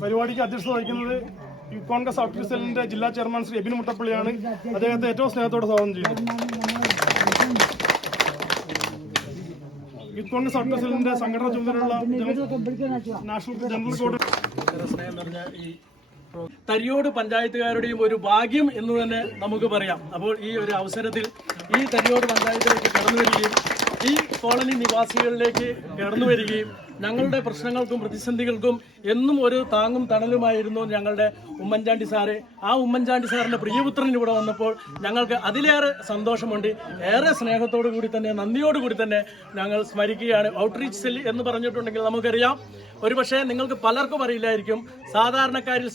പരിപാടിക്ക് അധ്യക്ഷത വഹിക്കുന്നത് യൂത്ത് കോൺഗ്രസ് ഔട്ട്റീച്ച് സെല്ലിന്റെ ജില്ലാ ചെയർമാൻ ശ്രീ എബിൻ മുട്ടപ്പള്ളിയാണ്. അദ്ദേഹത്തെ ഏറ്റവും സ്നേഹത്തോടെ സ്വാഗതം ചെയ്യുന്നു. യൂത്ത് കോൺഗ്രസ് ഔട്ട്റീച്ച് സെല്ലിന്റെ സംഘടന ചുമതലയുള്ള നാഷണൽ ജനറൽ കോഡ് സ്നേഹം നിറഞ്ഞ ഈ തരിയോട് പഞ്ചായത്തുകാരുടെയും ഒരു ഭാഗ്യം എന്ന് തന്നെ നമുക്ക് പറയാം. അപ്പോൾ ഈ ഒരു അവസരത്തിൽ ഈ തരിയോട് പഞ്ചായത്തിലേക്ക് കടന്നു വരികയും ഈ കോളനി നിവാസികളിലേക്ക് കടന്നു വരികയും ഞങ്ങളുടെ പ്രശ്നങ്ങൾക്കും പ്രതിസന്ധികൾക്കും എന്നും ഒരു താങ്ങും തണലുമായിരുന്നു ഞങ്ങളുടെ ഉമ്മൻചാണ്ടി സാറ്. ആ ഉമ്മൻചാണ്ടി സാറിന്റെ പ്രിയപുത്രൻ ഇവിടെ വന്നപ്പോൾ ഞങ്ങൾക്ക് അതിലേറെ സന്തോഷമുണ്ട്. ഏറെ സ്നേഹത്തോടു കൂടി തന്നെ നന്ദിയോടുകൂടി തന്നെ ഞങ്ങൾ സ്മരിക്കുകയാണ്. ഔട്ട്റീച്ച് സെൽ എന്ന് പറഞ്ഞിട്ടുണ്ടെങ്കിൽ നമുക്കറിയാം, ഒരുപക്ഷെ നിങ്ങൾക്ക് പലർക്കും അറിയില്ലായിരിക്കും,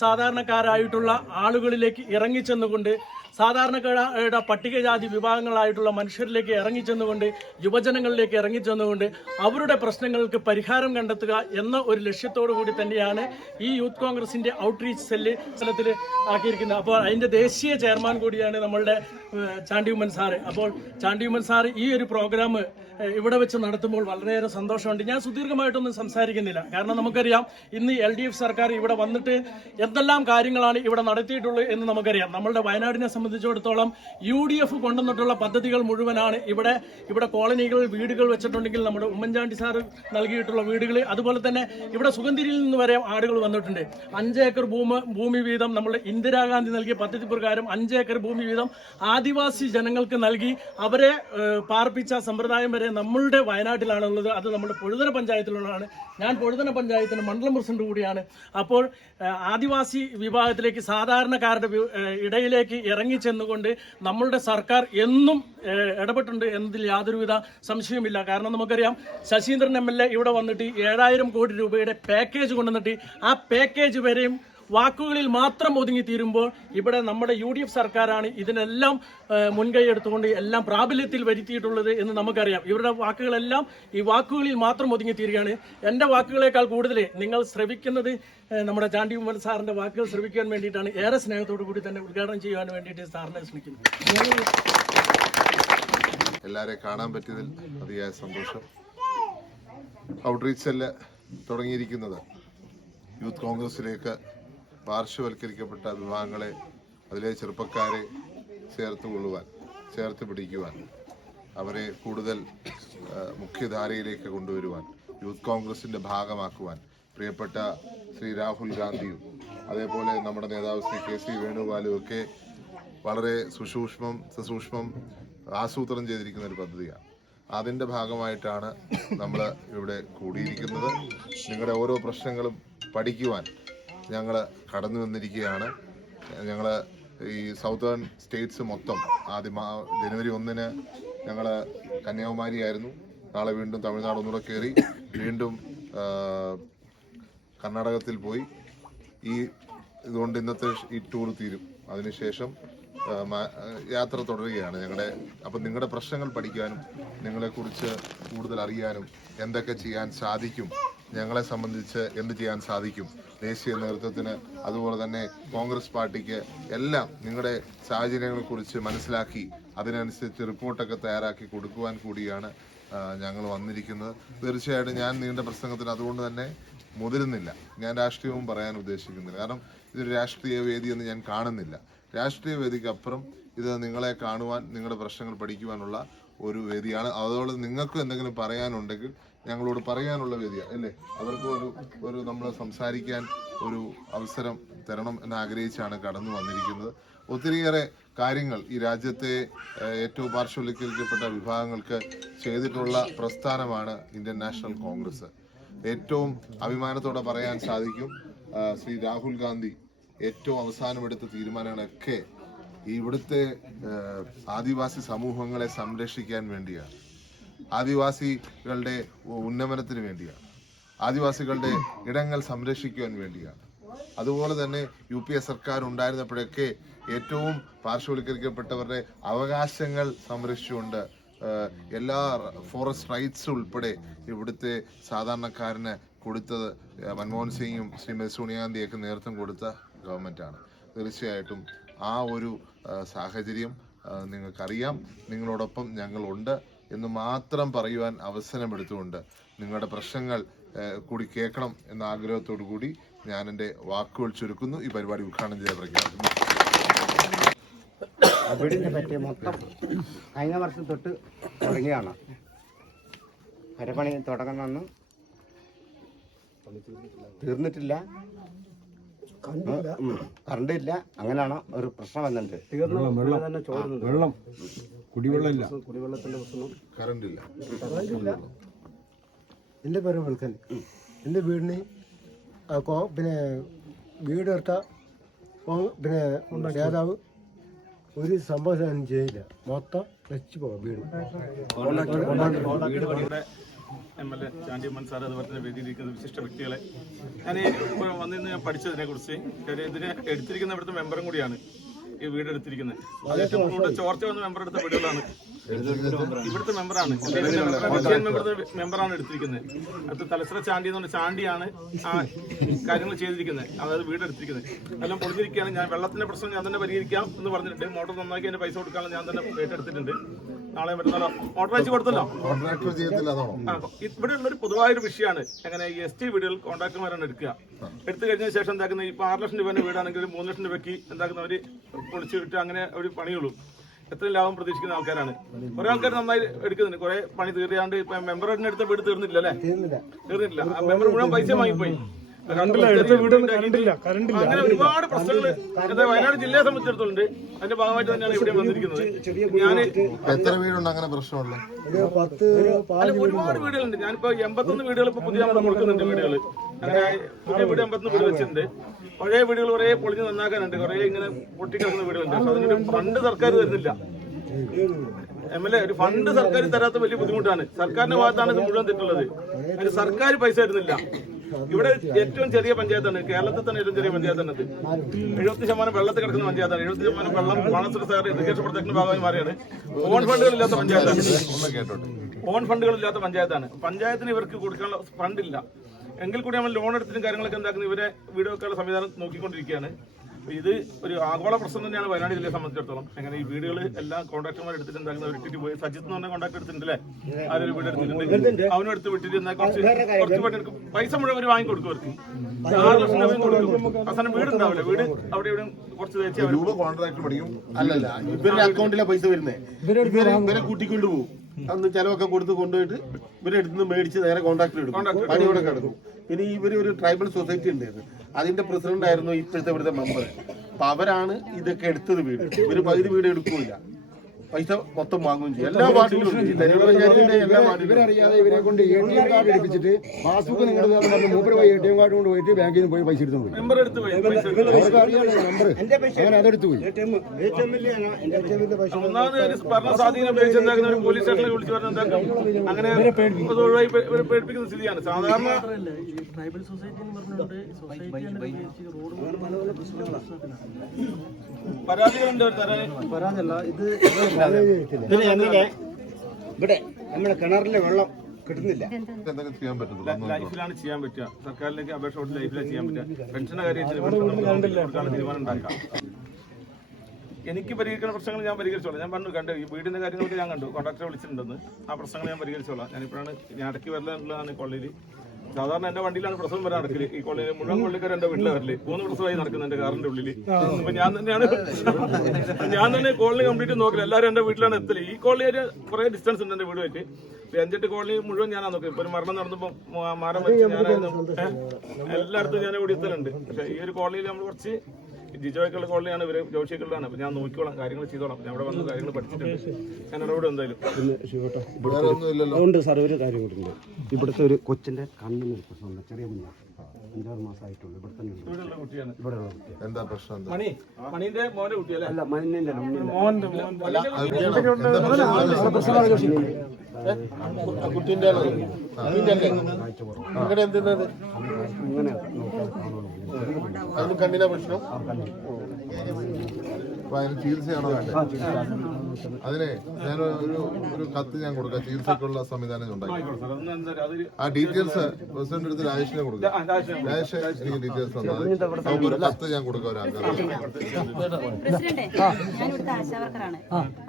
സാധാരണക്കാരായിട്ടുള്ള ആളുകളിലേക്ക് ഇറങ്ങിച്ചെന്നുകൊണ്ട് സാധാരണക്കാരുടെ പട്ടികജാതി വിഭാഗങ്ങളായിട്ടുള്ള മനുഷ്യരിലേക്ക് ഇറങ്ങിച്ചെന്നുകൊണ്ട് യുവജനങ്ങളിലേക്ക് ഇറങ്ങിച്ചെന്നുകൊണ്ട് അവരുടെ പ്രശ്നങ്ങൾക്ക് പരിഹാരം കണ്ടെത്തുക എന്ന ഒരു ലക്ഷ്യത്തോടു കൂടി തന്നെയാണ് ഈ യൂത്ത് കോൺഗ്രസിന്റെ ഔട്ട്റീച്ച് സെല്ല് സ്ഥലത്തിൽ ആക്കിയിരിക്കുന്നത്. അപ്പോൾ അതിന്റെ ദേശീയ ചെയർമാൻ കൂടിയാണ് നമ്മളുടെ ചാണ്ടി ഉമ്മൻ സാറ്. അപ്പോൾ ചാണ്ടി ഉമ്മൻ സാറ് ഈ ഒരു പ്രോഗ്രാം ഇവിടെ വെച്ച് നടത്തുമ്പോൾ വളരെയേറെ സന്തോഷമുണ്ട്. ഞാൻ സുദീർഘമായിട്ടൊന്നും സംസാരിക്കുന്നില്ല, കാരണം നമുക്കറിയാം ഇന്ന് LDF സർക്കാർ ഇവിടെ വന്നിട്ട് എന്തെല്ലാം കാര്യങ്ങളാണ് ഇവിടെ നടത്തിയിട്ടുള്ളത് എന്ന് നമുക്കറിയാം. നമ്മളുടെ വയനാടിനെ സംബന്ധിച്ചിടത്തോളം UDF കൊണ്ടുവന്നിട്ടുള്ള പദ്ധതികൾ മുഴുവനാണ് ഇവിടെ കോളനികളിൽ വീടുകൾ വെച്ചിട്ടുണ്ടെങ്കിൽ നമ്മുടെ ഉമ്മൻചാണ്ടി സാർ നൽകിയിട്ടുള്ള വീടുകൾ, അതുപോലെ തന്നെ ഇവിടെ സുഗന്ധിരിയിൽ നിന്ന് വരെ ആടുകൾ വന്നിട്ടുണ്ട്. 5 ഏക്കർ ഭൂമി വീതം നമ്മുടെ ഇന്ദിരാഗാന്ധി നൽകിയ പദ്ധതി പ്രകാരം 5 ഏക്കർ ഭൂമി വീതം ആദിവാസി ജനങ്ങൾക്ക് നൽകി അവരെ പാർപ്പിച്ച സമ്പ്രദായം വരെ നമ്മളുടെ വയനാട്ടിലാണുള്ളത്. അത് നമ്മുടെ പൊഴുതന പഞ്ചായത്തിലുള്ളതാണ്. ഞാൻ പൊഴുതന പഞ്ചായത്തിന്റെ മണ്ഡലം പ്രസിഡന്റ് കൂടിയാണ്. അപ്പോൾ ആദിവാസി വിഭാഗത്തിലേക്ക് സാധാരണക്കാരുടെ ഇടയിലേക്ക് ഇറങ്ങിച്ചെന്നുകൊണ്ട് നമ്മളുടെ സർക്കാർ എന്നും ഇടപെട്ടുണ്ട് എന്നതിൽ യാതൊരുവിധ സംശയവുമില്ല. കാരണം നമുക്കറിയാം, ശശീന്ദ്രൻ MLA ഇവിടെ വന്നിട്ട് 7000 കോടി രൂപയുടെ പാക്കേജ് കൊണ്ടുവന്നിട്ട് ആ പാക്കേജ് വരെയും വാക്കുകളിൽ മാത്രം ഒതുങ്ങി തീരുമ്പോൾ ഇവിടെ നമ്മുടെ UDF സർക്കാരാണ് ഇതിനെല്ലാം മുൻകൈ എടുത്തുകൊണ്ട് എല്ലാം പ്രാബല്യത്തിൽ വരുത്തിയിട്ടുള്ളത് എന്ന് നമുക്കറിയാം. ഇവരുടെ വാക്കുകളെല്ലാം ഈ വാക്കുകളിൽ മാത്രം ഒതുങ്ങി തീരുകയാണ്. എൻ്റെ വാക്കുകളേക്കാൾ കൂടുതൽ നിങ്ങൾ ശ്രവിക്കുന്നത് നമ്മുടെ ചാണ്ടി ഉമ്മൻ സാറിന്റെ വാക്കുകൾ ശ്രവിക്കാൻ വേണ്ടിയിട്ടാണ്. ഏറെ സ്നേഹത്തോടു കൂടി തന്നെ ഉദ്ഘാടനം ചെയ്യാൻ വേണ്ടിയിട്ട് സാറിനെ ശ്രമിക്കുന്നു. എല്ലാവരെയും കാണാൻ പറ്റിയതിൽ അതിയായ സന്തോഷം. ഔട്ട്റീച്ച് സെല്ല് തുടങ്ങിയിരിക്കുന്നത് യൂത്ത് കോൺഗ്രസിലേക്ക് പാർശ്വവൽക്കരിക്കപ്പെട്ട വിഭാഗങ്ങളെ, അതിലെ ചെറുപ്പക്കാരെ ചേർത്ത് പിടിക്കുവാൻ, അവരെ കൂടുതൽ മുഖ്യധാരയിലേക്ക് കൊണ്ടുവരുവാൻ, യൂത്ത് കോൺഗ്രസിന്റെ ഭാഗമാക്കുവാൻ പ്രിയപ്പെട്ട ശ്രീ രാഹുൽ ഗാന്ധിയും അതേപോലെ നമ്മുടെ നേതാവ് ശ്രീ KC വേണുഗോപാലും ഒക്കെ വളരെ സസൂക്ഷ്മം ആസൂത്രണം ചെയ്തിരിക്കുന്ന ഒരു പദ്ധതിയാണ്. അതിൻ്റെ ഭാഗമായിട്ടാണ് നമ്മൾ ഇവിടെ കൂടിയിരിക്കുന്നത്. നിങ്ങളുടെ ഓരോ പ്രശ്നങ്ങളും പഠിക്കുവാൻ ഞങ്ങൾ കടന്നു വന്നിരിക്കുകയാണ്. ഞങ്ങൾ ഈ സൗത്തേൺ സ്റ്റേറ്റ്സ് മൊത്തം ജനുവരി 1 ഞങ്ങൾ കന്യാകുമാരി ആയിരുന്നു. നാളെ വീണ്ടും തമിഴ്നാട് ഒന്നുകൂടെ കയറി വീണ്ടും കർണാടകത്തിൽ പോയി ഇതുകൊണ്ട് ഇന്നത്തെ ഈ ടൂർ തീരും. അതിനുശേഷം യാത്ര തുടരുകയാണ് അപ്പം നിങ്ങളുടെ പ്രശ്നങ്ങൾ പഠിക്കാനും നിങ്ങളെക്കുറിച്ച് കൂടുതൽ അറിയാനും എന്തൊക്കെ ചെയ്യാൻ സാധിക്കും, ഞങ്ങളെ സംബന്ധിച്ച് എന്ത് ചെയ്യാൻ സാധിക്കും, ദേശീയ നേതൃത്വത്തിന് അതുപോലെ തന്നെ കോൺഗ്രസ് പാർട്ടിക്ക് എല്ലാം നിങ്ങളുടെ സാഹചര്യങ്ങളെക്കുറിച്ച് മനസ്സിലാക്കി അതിനനുസരിച്ച് റിപ്പോർട്ടൊക്കെ തയ്യാറാക്കി കൊടുക്കുവാൻ കൂടിയാണ് ഞങ്ങൾ വന്നിരിക്കുന്നത്. തീർച്ചയായിട്ടും ഞാൻ നീണ്ട പ്രസംഗത്തിന് അതുകൊണ്ട് തന്നെ മുതിരുന്നില്ല. ഞാൻ രാഷ്ട്രീയവും പറയാൻ ഉദ്ദേശിക്കുന്നില്ല, കാരണം ഇതൊരു രാഷ്ട്രീയ വേദിയെന്ന് ഞാൻ കാണുന്നില്ല. രാഷ്ട്രീയ വേദിക്കപ്പുറം ഇത് നിങ്ങളെ കാണുവാൻ, നിങ്ങളുടെ പ്രശ്നങ്ങൾ പഠിക്കുവാനുള്ള ഒരു വേദിയാണ്. അതുകൊണ്ട് നിങ്ങൾക്ക് എന്തെങ്കിലും പറയാനുണ്ടെങ്കിൽ ഞങ്ങളോട് പറയാനുള്ള വേദിയാണ് അല്ലേ. അവർക്ക് ഒരു നമ്മൾ സംസാരിക്കാൻ ഒരു അവസരം തരണം എന്ന് ആഗ്രഹിച്ചാണ് കടന്നു വന്നിരിക്കുന്നത്. ഒത്തിരിയേറെ കാര്യങ്ങൾ ഈ രാജ്യത്തെ ഏറ്റവും പാർശ്വവൽക്കരിക്കപ്പെട്ട വിഭാഗങ്ങൾക്ക് ചെയ്തിട്ടുള്ള പ്രസ്ഥാനമാണ് ഇന്ത്യൻ നാഷണൽ കോൺഗ്രസ്. ഏറ്റവും അഭിമാനത്തോടെ പറയാൻ സാധിക്കും, ശ്രീ രാഹുൽ ഗാന്ധി ഏറ്റവും അവസാനമെടുത്ത തീരുമാനങ്ങളൊക്കെ ഇവിടുത്തെ ആദിവാസി സമൂഹങ്ങളെ സംരക്ഷിക്കാൻ വേണ്ടിയാണ്, ആദിവാസികളുടെ ഉന്നമനത്തിന് വേണ്ടിയാണ്, ആദിവാസികളുടെ ഇടങ്ങൾ സംരക്ഷിക്കുവാൻ വേണ്ടിയാണ്. അതുപോലെ തന്നെ UPA സർക്കാർ ഉണ്ടായിരുന്നപ്പോഴൊക്കെ ഏറ്റവും പാർശ്വവൽക്കരിക്കപ്പെട്ടവരുടെ അവകാശങ്ങൾ സംരക്ഷിച്ചുകൊണ്ട് എല്ലാ ഫോറസ്റ്റ് റൈറ്റ്സ് ഉൾപ്പെടെ ഇവിടുത്തെ സാധാരണക്കാരന് കൊടുത്തത് മൻമോഹൻ സിംഗും ശ്രീമതി സോണിയാഗാന്ധിയൊക്കെ നേതൃത്വം കൊടുത്ത ഗവൺമെൻറ്റാണ്. തീർച്ചയായിട്ടും ആ ഒരു സാഹചര്യം നിങ്ങൾക്കറിയാം. നിങ്ങളോടൊപ്പം ഞങ്ങളുണ്ട്. എന്ന് മാത്രം പറയുവാൻ അവസരമെടുത്തുകൊണ്ട് നിങ്ങളുടെ പ്രശ്നങ്ങൾ കൂടി കേൾക്കണം എന്ന ആഗ്രഹത്തോടു കൂടി ഞാൻ എൻ്റെ വാക്കുകൾ ചുരുക്കുന്നു. ഈ പരിപാടി ഉദ്ഘാടനം ചെയ്യാൻ പ്രഖ്യാപിക്കുന്നു. വീടിനെ പറ്റി മൊത്തം കഴിഞ്ഞ വർഷം തൊട്ട് തുടങ്ങിയാണ്. അരപ്പണി തുടങ്ങണമെന്ന് തീർന്നിട്ടില്ല, കറണ്ട് ഇല്ല, അങ്ങനെയാണ് ഒരു പ്രശ്നം വന്നിട്ട്. വെള്ളം കുടിവെള്ളമില്ല, കുടിവെള്ളത്തിന്റെ പ്രശ്നം, കറണ്ട് ഇല്ല. എൻ്റെ പേര് വിൽക്കൻ. എൻ്റെ വീടിന് പിന്നെ വീട് എടുത്ത പിന്നെ നേതാവ് ഒരു സംഭവം ചെയ്യില്ല, മൊത്തം വെച്ച് പോകാം വീട്. MLA ചാണ്ടി ഉമ്മൻ സാർ അതുപോലെ തന്നെ വേദിയിരിക്കുന്ന വിശിഷ്ട വ്യക്തികളെ ഞാൻ വന്നിന്ന് ഞാൻ പഠിച്ചതിനെ കുറിച്ച് ഇതിനെ എടുത്തിരിക്കുന്ന ഇവിടുത്തെ മെമ്പറും കൂടിയാണ് ഈ വീട് എടുത്തിരിക്കുന്നത്. ചോർച്ച വന്ന മെമ്പർ എടുത്ത വീടുകളാണ്, ഇവിടുത്തെ മെമ്പറാണ്, മെമ്പറാണ് എടുത്തിരിക്കുന്നത്. അടുത്ത തലശ്ശേരി ചാണ്ടി എന്ന് പറഞ്ഞ ചാണ്ടിയാണ് ആ കാര്യങ്ങൾ ചെയ്തിരിക്കുന്നത്, അതായത് വീട് എടുത്തിരിക്കുന്നത്. എല്ലാം പൊളിഞ്ഞിരിക്കുകയാണ്. ഞാൻ വെള്ളത്തിന്റെ പ്രശ്നം ഞാൻ തന്നെ പരിഹരിക്കാം എന്ന് പറഞ്ഞിട്ടുണ്ട്. മോട്ടോർ നന്നാക്കി അതിന്റെ പൈസ കൊടുക്കാനുള്ള ഞാൻ തന്നെ ഏറ്റെടുത്തിട്ടുണ്ട്. നാളെ വരുന്നല്ലോ മോട്ടോർ അയച്ചു കൊടുത്തല്ലോ. ഇവിടെ ഉള്ളൊരു പൊതുവായൊരു വിഷയമാണ് എങ്ങനെ ഈ ST വീടുകൾ കോൺട്രാക്ടർമാരാണ് എടുക്കുക. എടുത്തു കഴിഞ്ഞ ശേഷം എന്താക്കുന്നത്, ഇപ്പൊ 6 ലക്ഷം രൂപയുടെ വീടാണെങ്കിൽ 3 ലക്ഷം രൂപയ്ക്ക് എന്താക്കുന്നവര് പൊളിച്ചു വിട്ട് അങ്ങനെ ഒരു പണിയുള്ളൂ. എത്രയും ലാഭം പ്രതീക്ഷിക്കുന്ന ആൾക്കാരാണ്. കുറെ ആൾക്കാർ നന്നായി എടുക്കുന്നുണ്ട്. കുറെ പണി തീർയാണ്ട് ഇപ്പൊ മെമ്പറിന്റെ അടുത്ത വീട് തീർന്നില്ല അല്ലേ? തീർന്നിട്ടില്ല. മെമ്പർ മുഴുവൻ പൈസ വാങ്ങിപ്പോയി. അങ്ങനെ ഒരുപാട് പ്രശ്നങ്ങൾ വയനാട് ജില്ലയെ സംബന്ധിച്ചിടത്തോളം അതിന്റെ ഭാഗമായിട്ട് തന്നെയാണ് ഇവിടെ വന്നിരിക്കുന്നത്. ഞാൻ എത്ര വീടുണ്ട് അങ്ങനെ പ്രശ്നമുള്ള? ഒരുപാട് വീടുകളുണ്ട്. ഞാനിപ്പോ 81 വീടുകൾ ഇപ്പൊ പുതിയ കൊടുക്കുന്നുണ്ട്. വീടുകൾ അങ്ങനെ പുതിയ വീട് 81 വീട് വെച്ചിട്ടുണ്ട്. പഴയ വീടുകൾ കുറെ പൊളിഞ്ഞ് നന്നാക്കാനുണ്ട്. കുറെ ഇങ്ങനെ പൊട്ടിക്കിടക്കുന്ന വീടുകളുണ്ട്. പക്ഷെ അതിനൊരു ഫണ്ട് സർക്കാർ തരുന്നില്ല. MLA ഒരു ഫണ്ട് സർക്കാർ തരാത്ത വലിയ ബുദ്ധിമുട്ടാണ്. സർക്കാരിന്റെ ഭാഗത്താണ് ഇത് മുഴുവൻ തെറ്റുള്ളത്. അതിന് സർക്കാർ പൈസ തരുന്നില്ല. ഇവിടെ ഏറ്റവും ചെറിയ പഞ്ചായത്താണ് കേരളത്തിൽ തന്നെ, ഏറ്റവും ചെറിയ പഞ്ചായത്താണ്. 70% വെള്ളത്തിൽ കിടക്കുന്ന പഞ്ചായത്താണ്. 70% വെള്ളം പാണശ്ശേരി സാർ ഇറിഗേഷൻ പ്രൊജക്ടിന്റെ ഭാഗമായി മാറിയാണ്. ഓൺ ഫണ്ടുകളില്ലാത്ത പഞ്ചായത്താണ്. ഓൺ ഫണ്ടുകളില്ലാത്ത പഞ്ചായത്താണ്. പഞ്ചായത്തിന് ഇവർക്ക് കൊടുക്കാനുള്ള ഫണ്ടില്ല. എങ്കിൽ കൂടി നമ്മൾ ലോൺ എടുത്തിട്ടും കാര്യങ്ങളൊക്കെ എന്താക്കുന്നത് ഇവരെ വീട് വെക്കാനുള്ള സംവിധാനം നോക്കിക്കൊണ്ടിരിക്കുകയാണ്. ഇത് ഒരു ആഗോള പ്രശ്നം തന്നെയാണ് വയനാട് ജില്ലയെ സംബന്ധിച്ചിടത്തോളം. അങ്ങനെ ഈ വീടുകൾ എല്ലാം കോൺട്രാക്ടർമാർ എടുത്തിട്ട് എന്താക്കുന്നത് ഇട്ടിട്ട് പോയി. സജിത്ത് എന്ന് പറഞ്ഞ കോൺട്രാക്ട് എടുത്തിട്ടുണ്ടല്ലേ, ആരൊരു വീട് എടുത്തിട്ടുണ്ട്. അവനും എടുത്ത് വിട്ടിട്ട് കുറച്ച് പണി എടുക്കും. പൈസ മുഴുവൻ അവർ വാങ്ങിക്കൊടുക്കും. അവർക്ക് 6 ലക്ഷം രൂപയും കൊടുക്കും. അവസാനം വീടുണ്ടാവില്ല. വീട് അവിടെ ഇവിടെ കുറച്ച് തേച്ച് കോൺട്രാക്ട് പഠിക്കും. അല്ലല്ല, ഇവരുടെ അക്കൗണ്ടിലെ പൈസ വരുന്നേ. ഇവരെ കൂട്ടിക്കൊണ്ട് പോകും. അന്ന് ചെലവൊക്കെ കൊണ്ടുപോയിട്ട് ഇവരെ അടുത്ത് മേടിച്ച് നേരെ കോൺട്രാക്ടർ എടുക്കും, പണിയോടെ കിടക്കും. പിന്നെ ഇവര് ഒരു ട്രൈബൽ സൊസൈറ്റി ഉണ്ടായിരുന്നു, അതിന്റെ പ്രസിഡന്റ് ആയിരുന്നു ഇപ്പോഴത്തെ ഇവിടുത്തെ മെമ്പർ. അപ്പൊ അവരാണ് ഇതൊക്കെ എടുത്തത്. വീട് ഇവര് പകുതി വീട് എടുക്കൂല, പൈസ മൊത്തം വാങ്ങുകയും ചെയ്യും. എല്ലാ വാർഡിലും എല്ലാ വാർഡിലും ഇവരറിയാതെ ഇവരെ കൊണ്ട് ATM കാർഡ് എടുപ്പിച്ചിട്ട് പാസ്ബുക്ക് നിങ്ങൾ മൂപ്പര് പോയി ATM കാർഡ് കൊണ്ട് പോയിട്ട് ബാങ്കിൽ നിന്ന് പോയി പൈസ എടുത്തു പോയി. മെമ്പർ എടുത്ത് പോയി. അവർക്ക് അറിയാതെ നമ്പർ അങ്ങനെ അതെടുത്തു പോയി. ഒന്നാമത് ഭരണ സ്വാധീനം ഉപയോഗിച്ച് എന്താക്കുന്ന ഒരു പോലീസ് സ്റ്റേഷനിൽ വിളിച്ചു പറഞ്ഞാൽ അങ്ങനെ ഒഴിവായി പേടിപ്പിക്കുന്ന സ്ഥിതിയാണ്. സാധാരണ ട്രൈബൽ സൊസൈറ്റി എന്ന് പറഞ്ഞിട്ടുണ്ട്. പരാതികളുണ്ട് ഒരു തരാൻ. പരാതിയല്ല ഇത്. ഇവിടെ നമ്മുടെ കിണറിലെ വെള്ളം കിട്ടുന്നില്ല. ലൈഫിലാണ് ചെയ്യാൻ പറ്റുക. സർക്കാരിലേക്ക് അപേക്ഷ കൊടുത്ത് ലൈഫിലാണ് ചെയ്യാൻ പറ്റുക. പെൻഷന്റെ കാര്യത്തിൽ തീരുമാനം ഉണ്ടാക്കാം. എനിക്ക് പരിഹരിക്കുന്ന പ്രശ്നങ്ങൾ ഞാൻ പരിഹരിച്ചോളാം. ഞാൻ പറഞ്ഞു കണ്ടു ഈ വീടിന്റെ കാര്യങ്ങളൊക്കെ ഞാൻ കണ്ടു. കോൺട്രാക്ടറെ വിളിച്ചിട്ടുണ്ടെന്ന്. ആ പ്രശ്നങ്ങൾ ഞാൻ പരിഹരിച്ചോളാം. ഞാനിപ്പോഴാണ് ഞാൻ ഇടയ്ക്ക് വരലുള്ളതാണ് കോളേജിൽ. സാധാരണ എന്റെ വണ്ടിയിലാണ് പ്രസവം വരാൻ നടക്കല്. ഈ കോളേജിൽ മുഴുവൻ കൊള്ളിക്കാർ എന്റെ വീട്ടിലെ വരല്. 3 പ്രസവമായി നടക്കുന്നത് എന്റെ കാറിന്റെ ഉള്ളിൽ. അപ്പൊ ഞാൻ തന്നെ കോളനി കംപ്ലീറ്റ് നോക്കില്ല. എല്ലാവരും എന്റെ വീട്ടിലാണ് എത്തല്. ഈ കോളനി കുറെ ഡിസ്റ്റൻസ് ഉണ്ട് എന്റെ വീടുമായിട്ട്. 5-8 കോളനി മുഴുവൻ ഞാനാ നോക്കി. ഇപ്പൊ ഒരു മരണം നടന്നപ്പോ മരം വെച്ച് ഞാനായിരുന്നു എല്ലായിടത്തും ഞാൻ ഇവിടെ എത്തലുണ്ട്. പക്ഷെ ഈ ഒരു കോളനിയിൽ നമ്മൾ കുറച്ച് ജിജോയ്ക്കുള്ള കോളനിയാണ്, ഇവര് ജോഷിക്കുള്ളതാണ്. അപ്പൊ ഞാൻ നോക്കിക്കോളാം, കാര്യങ്ങൾ ചെയ്തോളാം. ഞാൻ ഇവിടെ വന്ന് കാര്യങ്ങൾ പഠിച്ചിട്ടുണ്ട്. ഞാൻ ഇടപെടും എന്തായാലും. അതുകൊണ്ട് സാർ ഒരു കാര്യം കൂട്ടുണ്ട്. ഇവിടുത്തെ ഒരു കൊച്ചിന്റെ കണ്ണിന് പ്രശ്നമുണ്ട്. ചെറിയ കുഞ്ഞാണ്, 5-6 മാസമായിട്ടുള്ളൂ. ഇവിടെ തന്നെ ഇവിടെയുള്ള കുട്ടിയാണ്. ഇവിടെയുള്ള കുട്ടി. എന്താ പ്രശ്നം? മണിന്റെ മോന്റെ കുട്ടിയല്ലേ? അല്ല, മണ്ണിന്റെ കുട്ടീൻ്റെ അങ്ങനെ എന്തുന്നത് ഇങ്ങനെ അതിന് കണ്ണിന്റെ പ്രശ്നം. അപ്പൊ അതിന് ചികിത്സയാണോ വേണ്ടത്? അതിനെ ഞാൻ ഒരു കത്ത് ഞാൻ കൊടുക്കാം, ചികിത്സക്കുള്ള സംവിധാനം ഉണ്ടാക്കി. ആ ഡീറ്റെയിൽസ് പ്രസിഡന്റ് അടുത്ത് രാജേഷിനെ കൊടുക്കാം. രാജേഷ് എനിക്ക് ഡീറ്റെയിൽസ് തന്നാൽ ഒരു കത്ത് ഞാൻ കൊടുക്കാം ഒരാൾക്ക്. പ്രസിഡന്റ്, ഞാൻ ഇവിടുത്തെ ആശാവർക്കറാണ്.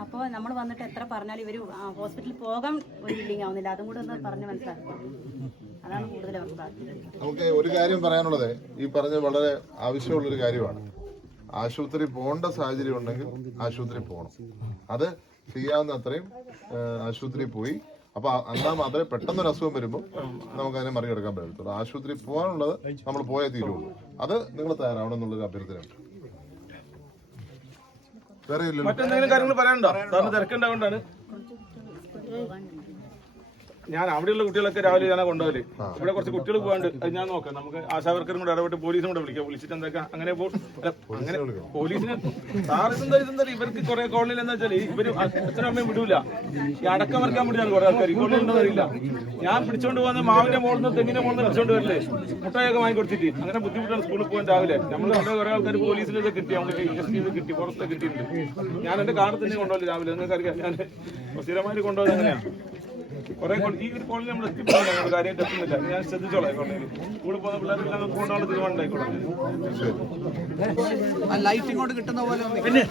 അപ്പോൾ നമ്മൾ വന്നിട്ട് എത്ര പറഞ്ഞാലും ഇവര് ഹോസ്പിറ്റലിൽ പോകാൻ ഒരു ബില്ലിംഗ് ആവുന്നില്ല. അതും കൂടെ ഒന്ന് പറഞ്ഞ് മനസ്സിലാക്കും. അതാണ് കൂടുതൽ അവർക്ക് താല്പര്യം. നമുക്ക് ഒരു കാര്യം പറയാനുള്ളത്, ഈ പറഞ്ഞ വളരെ ആവശ്യമുള്ളൊരു കാര്യമാണ്. ആശുപത്രി പോകേണ്ട സാഹചര്യം ഉണ്ടെങ്കിൽ ആശുപത്രി പോകണം. അത് ചെയ്യാവുന്ന അത്രയും ആശുപത്രി പോയി. അപ്പൊ എന്നാൽ മാത്രമേ പെട്ടെന്നൊരു അസുഖം വരുമ്പോൾ നമുക്ക് അതിനെ മറികടക്കാൻ പറ്റത്തുള്ളൂ. ആശുപത്രി പോകാനുള്ളത് നമ്മൾ പോയേ തീരുള്ളൂ. അത് നിങ്ങൾ തയ്യാറാവണം എന്നുള്ളൊരു അഭ്യർത്ഥനയുണ്ട്. വേറെ ഇല്ലല്ലോ. മറ്റെന്തെങ്കിലും കാര്യങ്ങൾ പറയാനുണ്ടോ? സാറിന് തിരക്കുണ്ടാകൊണ്ടാണ്. ഞാൻ അവിടെയുള്ള കുട്ടികളൊക്കെ രാവിലെ ഞാൻ കൊണ്ടുപോകല്. ഇവിടെ കുറച്ച് കുട്ടികൾ പോകാണ്ട്, അത് ഞാൻ നോക്കാം. നമുക്ക് ആശാവർക്കറും കൂടെ ഇടപെട്ട് പോലീസും കൂടെ വിളിക്കാം. വിളിച്ചിട്ട് എന്തൊക്കെ അങ്ങനെ അങ്ങനെ പോലീസിന് ഇതെന്താ ഇവർക്ക് കുറെ കോളനിയിൽ എന്താ വെച്ചാൽ ഇവര് അച്ഛനും അമ്മയും വിടൂല. ഈ അടക്കം വരക്കാൻ വേണ്ടിയാണ് കുറെ ആൾക്കാർ ഈ കോളനിയിൽ ഉണ്ടോ അറിയില്ല. ഞാൻ പിടിച്ചോണ്ട് പോകുന്ന മാവിന്റെ മുകളിൽ തെങ്ങിന്റെ മുകളിൽ പിടിച്ചോണ്ട് വരില്ലേ, മുട്ടായൊക്കെ വാങ്ങി കൊടുത്തിട്ട് അങ്ങനെ ബുദ്ധിമുട്ടാണ് സ്കൂളിൽ പോകാൻ രാവിലെ. നമ്മൾ കുറെ ആൾക്കാർ പോലീസിൽ ഇത് കിട്ടി, നമുക്ക് ഇൻവെസ്റ്റ് ചെയ്ത് കിട്ടി, പുറത്ത് കിട്ടിയിട്ടുണ്ട്. ഞാൻ എന്റെ കാർഡ് തന്നെ കൊണ്ടുപോകില്ല രാവിലെ. നിങ്ങൾക്ക് അറിയാം, ഞാൻ സ്ഥിരമായിട്ട് കൊണ്ടുപോകുന്നത് അങ്ങനെയാണ്. കുറെ ഈ ഒരു കോളനി നമ്മൾ എത്തിപ്പോകുന്ന കാര്യമായിട്ട് എത്തുന്നില്ല. ഞാൻ ശ്രദ്ധിച്ചോളാം. കോളനിയിൽ സ്കൂളിൽ പോകുന്ന പിള്ളേർക്ക് കൊണ്ടുപോകാനുള്ള തീരുമാനം ഉണ്ടായിക്കോളാം. ലൈറ്റ് ഇങ്ങോട്ട് കിട്ടുന്ന പോലെ പിന്നെ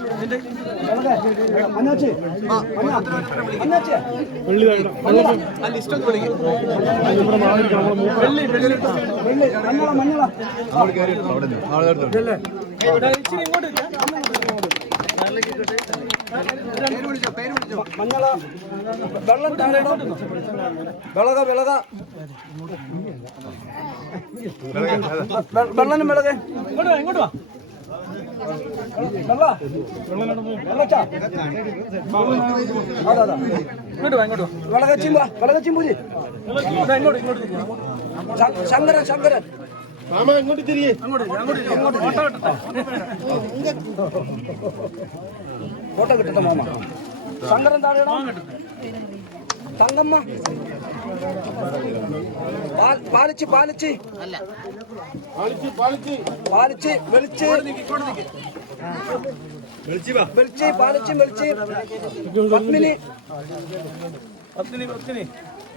ലിസ്റ്റ് ഒന്ന് വിളിക്കും. പേര് വിളിച്ചോ. മഞ്ഞള വെള്ളം താഴെയിടോ. വിളക വിളക വെള്ളനും വിളക ഇങ്ങോട്ട് വാ. വെള്ള വെള്ളച്ചാ അതാ ഇങ്ങോട്ട് വാ. ഇങ്ങോട്ട് വാ. വിളകച്ചിമ്പൂരി ശങ്കരൻ ശങ്കരൻ ഇങ്ങോട്ട് തിരികെ ഫോട്ടോ കിട്ടട്ടെ മാമ. ശങ്കരൻ താഴെയാണോ? തങ്കമ്മ പാലിച്ച് പാലിച്ച് പാലിച്ച് വെളിച്ച് വെളിച്ച് പാലിച്ച് വെളിച്ച് പത്മിനി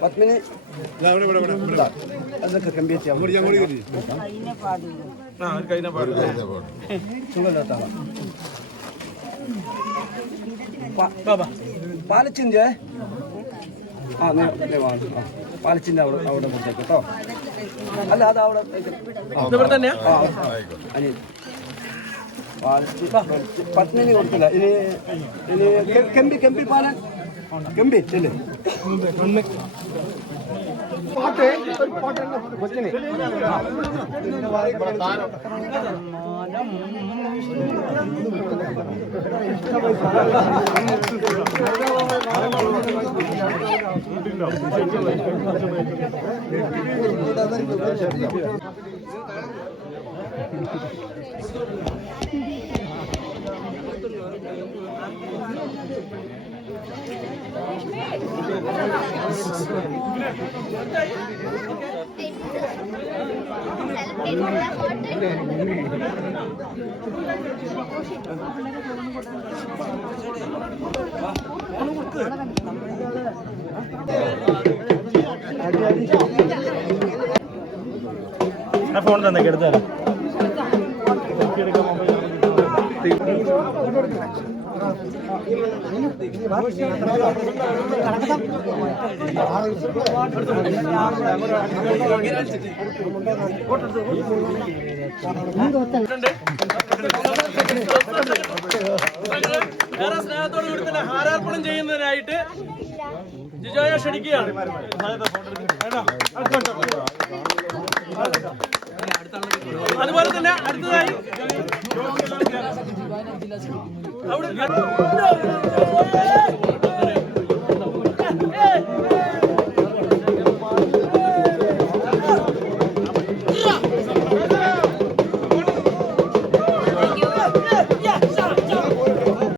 പത്മിനി അതൊക്കെ കമ്പിയാ പാലച്ചിന്റെ പാലച്ചിന്റെ അവിടെ കൊടുത്തേക്ക് കേട്ടോ. അല്ല അത് അവിടെ തന്നെയാ. പത്മിനി കൊടുത്തില്ല. ഇനി കെമ്പി കെമ്പി പാലൻ കെമ്പി ചെല്ലേ കൊച്ചിനെ ഫോൺ തന്നെ എടുത്താലോ. വേറെ സ്നേഹത്തോട് കൂടി തന്നെ ഹാരാർപ്പണം ചെയ്യുന്നതിനായിട്ട് ജിജോയെ ക്ഷണിക്കുകയാണ്. അതുപോലെ തന്നെ അടുത്തതായി അവിടെ